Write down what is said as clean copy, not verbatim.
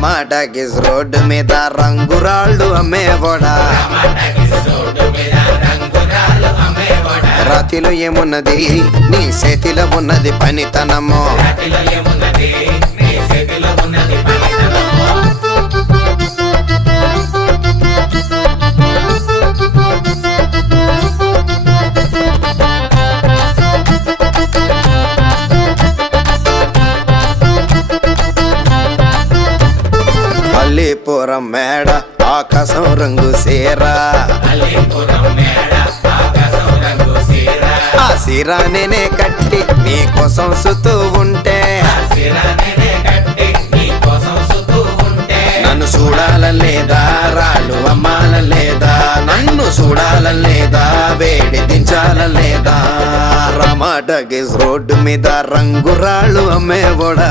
టమాటాకిస్ road మీద రంగురాళ్ళు అమ్మేవాడా రాతిలో ఏమున్నది నీ చేతిలో ఉన్నది పనితనము అల్లీపురం మేడ ఆకాశం రంగు సీరా ఆ సీరా నేనే కట్టి నీకోసం సుతూ ఉంటే నన్ను చూడాలలేదా రాళ్ళు అమ్మాలలేదా నన్ను చూడాలలేదా వేడి దించాలలేదా టమాటాకిస్ రోడ్డు మీద రంగురాళ్ళు అమ్మేవాడా